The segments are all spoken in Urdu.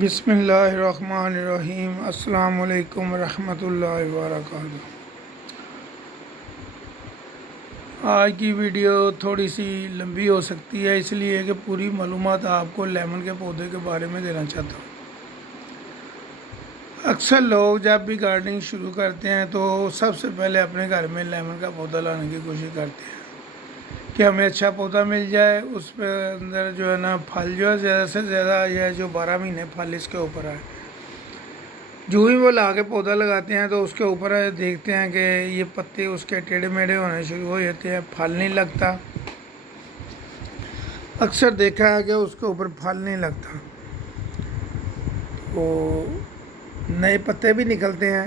بسم اللہ الرحمن الرحیم۔ السلام علیکم ورحمۃ اللہ وبرکاتہ۔ آج کی ویڈیو تھوڑی سی لمبی ہو سکتی ہے، اس لیے کہ پوری معلومات آپ کو لیمن کے پودے کے بارے میں دینا چاہتا ہوں۔ اکثر لوگ جب بھی گارڈننگ شروع کرتے ہیں تو سب سے پہلے اپنے گھر میں لیمن کا پودا لانے کی کوشش کرتے ہیں کہ ہمیں اچھا پودا مل جائے، اس پہ اندر جو ہے نا پھل جو ہے زیادہ سے زیادہ یہ جو 12 مہینے پھل اس کے اوپر آئے۔ جو ہی وہ لا کے پودا لگاتے ہیں تو اس کے اوپر دیکھتے ہیں کہ یہ پتے اس کے ٹیڑھے میڑھے ہونے شروع ہو جاتے ہیں، پھل نہیں لگتا۔ اکثر دیکھا ہے کہ اس کے اوپر پھل نہیں لگتا، وہ نئے پتے بھی نکلتے ہیں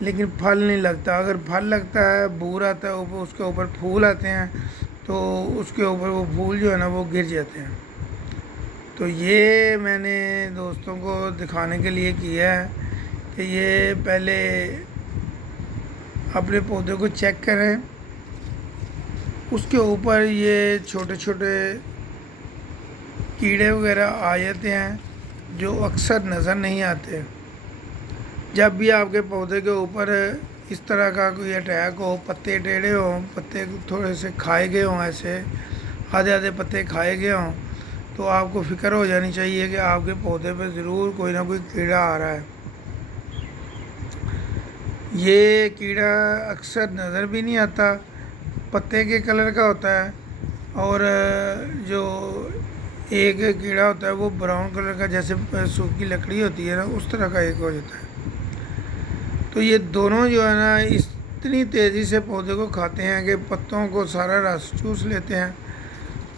لیکن پھل نہیں لگتا۔ اگر پھل لگتا ہے، بور آتا ہے، اس کے اوپر پھول آتے ہیں تو اس کے اوپر وہ پھول جو ہے نا وہ گر جاتے ہیں۔ تو یہ میں نے دوستوں کو دکھانے کے لیے کیا ہے کہ یہ پہلے اپنے پودے کو چیک کریں، اس کے اوپر یہ چھوٹے چھوٹے کیڑے وغیرہ آ جاتے ہیں جو اکثر نظر نہیں آتے۔ جب بھی آپ کے پودے کے اوپر اس طرح کا کوئی اٹیک ہو، پتے ٹیڑھے ہوں، پتے تھوڑے سے کھائے گئے ہوں، ایسے آدھے آدھے پتے کھائے گئے ہوں، تو آپ کو فکر ہو جانی چاہیے کہ آپ کے پودے پہ ضرور کوئی نہ کوئی کیڑا آ رہا ہے۔ یہ کیڑا اکثر نظر بھی نہیں آتا، پتے کے کلر کا ہوتا ہے، اور جو ایک کیڑا ہوتا ہے وہ براؤن کلر کا، جیسے سوکھی لکڑی ہوتی ہے نا اس طرح کا ایک ہو جاتا ہے۔ تو یہ دونوں جو ہے نا اتنی تیزی سے پودے کو کھاتے ہیں کہ پتوں کو سارا رس چوس لیتے ہیں،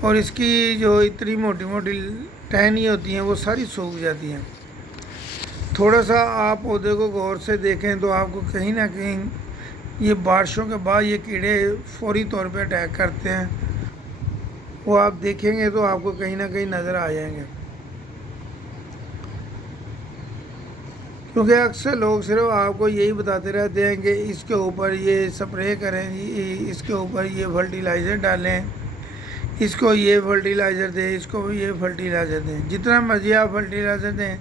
اور اس کی جو اتنی موٹی موٹی ٹہنی ہوتی ہیں وہ ساری سوکھ جاتی ہیں۔ تھوڑا سا آپ پودے کو غور سے دیکھیں تو آپ کو کہیں نہ کہیں یہ بارشوں کے بعد یہ کیڑے فوری طور پہ اٹیک کرتے ہیں، وہ آپ دیکھیں گے تو آپ کو کہیں نہ کہیں نظر آ جائیں گے۔ کیونکہ اکثر لوگ صرف آپ کو یہی بتاتے رہتے ہیں کہ اس کے اوپر یہ سپرے کریں، اس کے اوپر یہ فرٹیلائزر ڈالیں، اس کو یہ فرٹیلائزر دیں، اس کو یہ فرٹیلائزر دیں۔ جتنا مرضی آپ فرٹیلائزر دیں،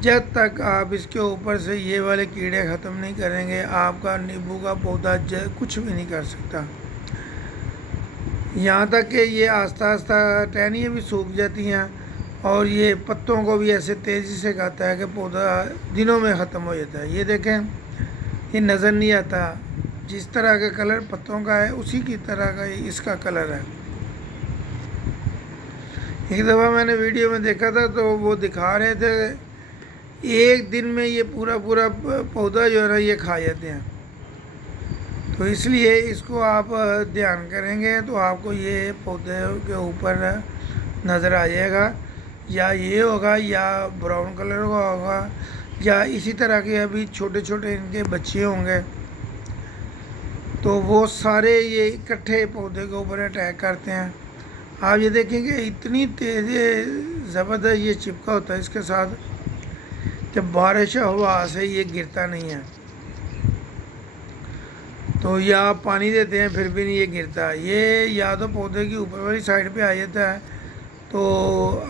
جب تک آپ اس کے اوپر سے یہ والے کیڑے ختم نہیں کریں گے، آپ کا نیبو کا پودا کچھ بھی نہیں کر سکتا۔ یہاں تک کہ یہ آہستہ آہستہ ٹہنیاں بھی سوکھ جاتی ہیں، اور یہ پتوں کو بھی ایسے تیزی سے کھاتا ہے کہ پودا دنوں میں ختم ہو جاتا ہے۔ یہ دیکھیں، یہ نظر نہیں آتا، جس طرح کا کلر پتوں کا ہے اسی کی طرح کا اس کا کلر ہے۔ ایک دفعہ میں نے ویڈیو میں دیکھا تھا تو وہ دکھا رہے تھے ایک دن میں یہ پورا پودا جو ہے نا یہ کھا جاتے ہیں۔ تو اس لیے اس کو آپ دھیان کریں گے تو آپ کو یہ پودے کے اوپر نظر آ جائے گا، یا یہ ہوگا یا براؤن کلر کا ہوگا، یا اسی طرح کے ابھی چھوٹے چھوٹے ان کے بچے ہوں گے، تو وہ سارے یہ اکٹھے پودے کے اوپر اٹیک کرتے ہیں۔ آپ یہ دیکھیں کہ اتنی تیز زبردست یہ چپکا ہوتا ہے اس کے ساتھ کہ بارش ہوا سے یہ گرتا نہیں ہے۔ تو یا آپ پانی دیتے ہیں پھر بھی نہیں یہ گرتا، یہ یا تو پودے کی اوپر والی سائڈ پہ آ جاتا ہے، تو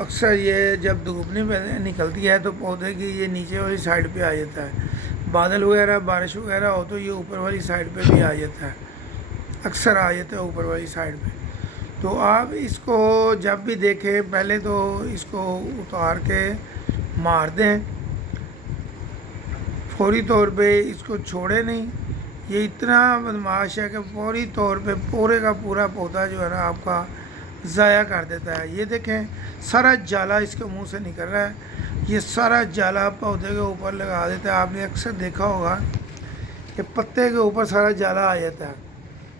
اکثر یہ جب دھوپ نہیں نکلتی ہے تو پودے کی یہ نیچے والی سائڈ پہ آ جاتا ہے، بادل وغیرہ بارش وغیرہ ہو تو یہ اوپر والی سائڈ پہ بھی آ جاتا ہے، اکثر آ جاتا ہے اوپر والی سائڈ پہ۔ تو آپ اس کو جب بھی دیکھیں پہلے تو اس کو اتار کے مار دیں، فوری طور پہ اس کو چھوڑے نہیں۔ یہ اتنا بدماش ہے کہ فوری طور پہ پورے کا پورا پودا جو ہے نا آپ کا ضائع کر دیتا ہے۔ یہ دیکھیں سارا جالا اس کے منہ سے نکل رہا ہے، یہ سارا جالا پودے کے اوپر لگا دیتا ہے۔ آپ نے اکثر دیکھا ہوگا کہ پتے کے اوپر سارا جالا آ جاتا ہے،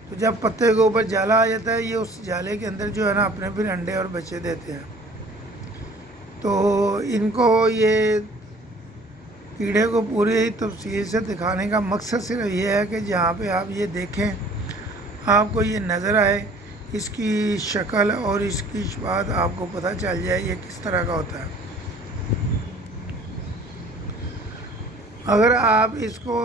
تو جب پتے کے اوپر جالا آ جاتا ہے یہ اس جالے کے اندر جو ہے نا اپنے پھر انڈے اور بچے دیتے ہیں۔ تو ان کو یہ کیڑے کو پوری تفصیل سے دکھانے کا مقصد صرف یہ ہے کہ جہاں پہ آپ یہ دیکھیں آپ کو یہ نظر آئے، اس کی شکل اور اس کی بات آپ کو پتہ چل جائے یہ کس طرح کا ہوتا ہے۔ اگر آپ اس کو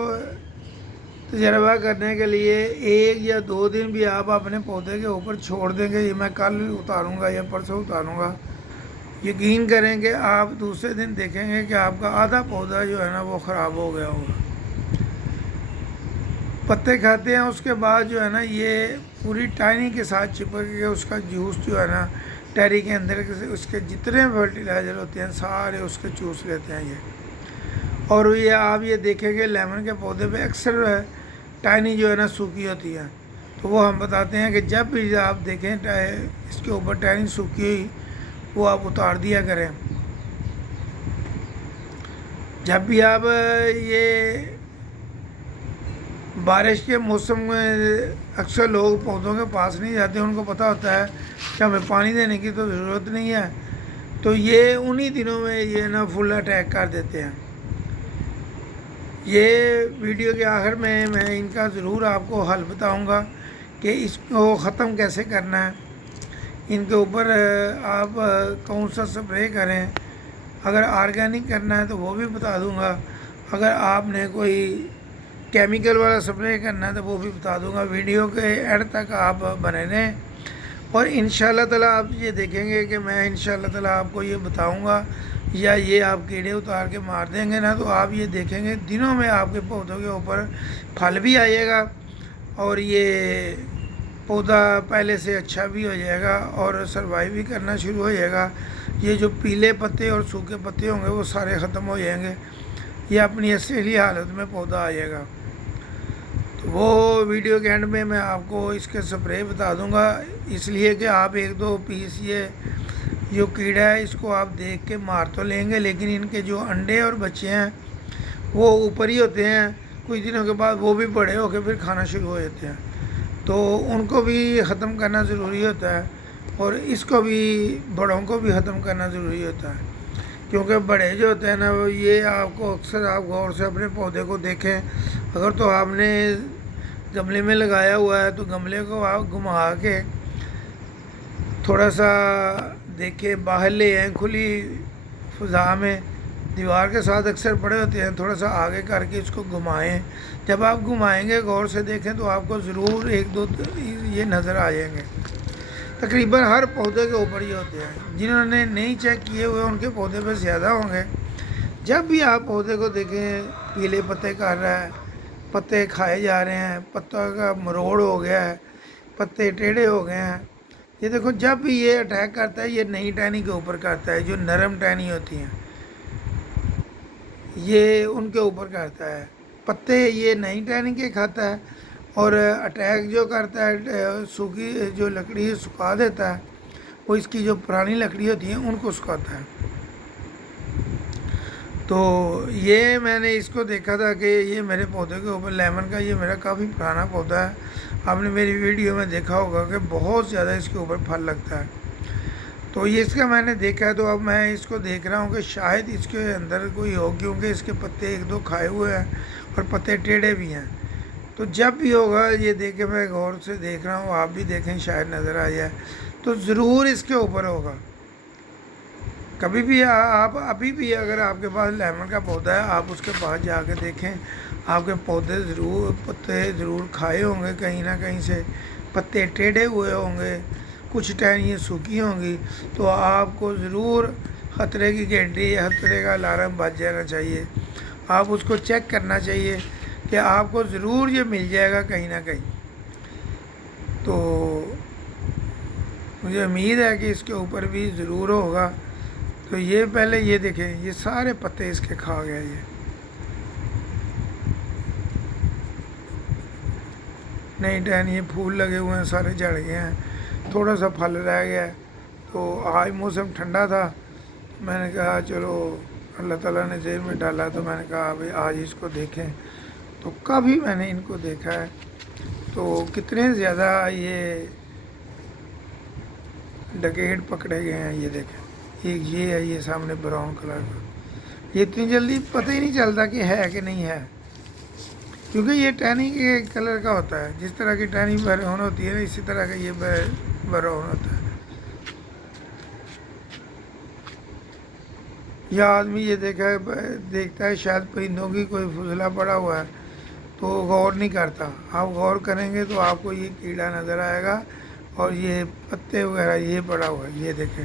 تجربہ کرنے کے لیے 1 یا 2 دن بھی آپ اپنے پودے کے اوپر چھوڑ دیں گے، یہ میں کل اتاروں گا یا پرسوں اتاروں گا، یقین کریں کہ آپ دوسرے دن دیکھیں گے کہ آپ کا آدھا پودا جو ہے نا وہ خراب ہو گیا ہوگا۔ پتے کھاتے ہیں، اس کے بعد جو ہے نا یہ پوری ٹہنی کے ساتھ چپک کے اس کا جوس جو ہے نا ٹہنی کے اندر اس کے جتنے فرٹیلائزر ہوتے ہیں سارے اس کے چوس لیتے ہیں یہ۔ اور یہ آپ یہ دیکھیں گے لیمن کے پودے پہ اکثر ٹہنی جو ہے نا سوکھی ہوتی ہے، تو وہ ہم بتاتے ہیں کہ جب بھی آپ دیکھیں اس کے اوپر ٹہنی سوکھی ہوئی وہ آپ اتار دیا کریں۔ جب بھی آپ یہ بارش کے موسم میں اکثر لوگ پودوں کے پاس نہیں جاتے، ان کو پتہ ہوتا ہے کہ ہمیں پانی دینے کی تو ضرورت نہیں ہے، تو یہ انہی دنوں میں یہ نا فل اٹیک کر دیتے ہیں۔ یہ ویڈیو کے آخر میں ان کا ضرور آپ کو حل بتاؤں گا کہ اس کو ختم کیسے کرنا ہے۔ ان کے اوپر آپ کون سا سپرے کریں، اگر آرگینک کرنا ہے تو وہ بھی بتا دوں گا، اگر آپ نے کوئی کیمیکل والا سپرے کرنا ہے تو وہ بھی بتا دوں گا۔ ویڈیو کے اینڈ تک آپ بنے رہیں، اور انشاءاللہ تعالیٰ آپ یہ دیکھیں گے کہ میں انشاءاللہ تعالیٰ آپ کو یہ بتاؤں گا، یا یہ آپ کیڑے اتار کے مار دیں گے نا تو آپ یہ دیکھیں گے دنوں میں آپ کے پودوں کے اوپر پھل بھی آئے گا، اور یہ پودا پہلے سے اچھا بھی ہو جائے گا اور سروائیو بھی کرنا شروع ہو جائے گا۔ یہ جو پیلے پتے اور سوکھے پتے ہوں گے وہ سارے ختم ہو جائیں گے، یہ اپنی اصلی حالت میں پودا آ جائے گا۔ تو وہ ویڈیو کے اینڈ میں آپ کو اس کے سپرے بتا دوں گا، اس لیے کہ آپ ایک دو پیس یہ جو کیڑا ہے اس کو آپ دیکھ کے مار تو لیں گے، لیکن ان کے جو انڈے اور بچے ہیں وہ اوپر ہی ہوتے ہیں، کچھ دنوں کے بعد وہ بھی بڑے ہو کے پھر کھانا شروع ہو جاتے ہیں، تو ان کو بھی ختم کرنا ضروری ہوتا ہے، اور اس کو بھی بڑوں کو بھی ختم کرنا ضروری ہوتا ہے، کیونکہ بڑے جو ہوتے ہیں نا وہ یہ آپ کو اکثر آپ غور سے اپنے پودے کو دیکھیں، اگر تو آپ نے گملے میں لگایا ہوا ہے تو گملے کو آپ گھما کے تھوڑا سا دیکھیں، باہر لے آئیں کھلی فضا میں، دیوار کے ساتھ اکثر پڑے ہوتے ہیں، تھوڑا سا آگے کر کے اس کو گھمائیں۔ جب آپ گھمائیں گے غور سے دیکھیں تو آپ کو ضرور ایک دو یہ نظر آ جائیں گے۔ تقریباً ہر پودے کے اوپر یہ ہوتے ہیں، جنہوں نے نہیں چیک کیے ہوئے ان کے پودے پہ زیادہ ہوں گے۔ جب بھی آپ پودے کو دیکھیں پیلے پتے کر رہا ہے، پتے کھائے جا رہے ہیں، پتوں کا مروڑ ہو گیا ہے، پتے ٹیڑھے ہو گئے ہیں، یہ دیکھو جب بھی یہ اٹیک کرتا ہے یہ نئی ٹہنی کے اوپر کرتا ہے، جو نرم ٹہنی ہوتی ہیں یہ ان کے اوپر کرتا ہے، پتے یہ نئی ٹہنی کے کھاتا ہے، اور اٹیک جو کرتا ہے سوکھی جو لکڑی سکھا دیتا ہے، وہ اس کی جو پرانی لکڑی ہوتی ہیں ان کو سکھاتا ہے۔ تو یہ میں نے اس کو دیکھا تھا کہ یہ میرے پودے کے اوپر لیمن کا یہ میرا کافی پرانا پودا ہے، آپ نے میری ویڈیو میں دیکھا ہوگا کہ بہت زیادہ اس کے اوپر پھل لگتا ہے، تو یہ اس کا میں نے دیکھا ہے، تو اب میں اس کو دیکھ رہا ہوں کہ شاید اس کے اندر کوئی ہو، کیونکہ اس کے پتے ایک دو کھائے ہوئے ہیں اور پتے ٹیڑھے بھی ہیں، تو جب بھی ہوگا یہ دیکھیں، میں غور سے دیکھ رہا ہوں، آپ بھی دیکھیں شاید نظر آ جائے تو ضرور اس کے اوپر ہوگا۔ کبھی بھی آپ ابھی بھی اگر آپ کے پاس لیمن کا پودا ہے آپ اس کے پاس جا کے دیکھیں، آپ کے پودے ضرور پتے ضرور کھائے ہوں گے، کہیں نہ کہیں سے پتے ٹیڑھے ہوئے ہوں گے، کچھ ٹہنیاں سوکھی ہوں گی، تو آپ کو ضرور خطرے کی گھنٹی یا خطرے کا الارم بج جانا چاہیے، آپ اس کو چیک کرنا چاہیے کہ آپ کو ضرور یہ مل جائے گا کہیں نہ کہیں۔ تو مجھے امید ہے کہ اس کے اوپر بھی ضرور ہوگا۔ تو یہ پہلے یہ دیکھیں، یہ سارے پتے اس کے کھا گیا، یہ نئی ٹہنی پھول لگے ہوئے ہیں سارے جھڑ گئے ہیں، تھوڑا سا پھل رہ گیا ہے۔ تو آج موسم ٹھنڈا تھا، میں نے کہا چلو اللہ تعالیٰ نے ذہن میں ڈالا تو میں نے کہا ابھی آج اس کو دیکھیں، تو کبھی میں نے ان کو دیکھا ہے، تو کتنے زیادہ یہ ڈکیٹ پکڑے گئے ہیں، یہ دیکھیں، ایک یہ ہے، یہ سامنے براؤن کلر کا، یہ اتنی جلدی پتہ ہی نہیں چلتا کہ ہے کہ نہیں ہے، کیونکہ یہ ٹہنی کے کلر کا ہوتا ہے، جس طرح کی ٹہنی براؤن ہوتی ہے اسی طرح کا یہ براؤن ہوتا ہے۔ یا آدمی یہ دیکھتا ہے شاید پرندوں کی کوئی فضلہ پڑا ہوا ہے تو غور نہیں کرتا، آپ غور کریں گے تو آپ کو یہ کیڑا نظر آئے گا، اور یہ پتے وغیرہ یہ پڑا ہوا ہے، یہ دیکھیں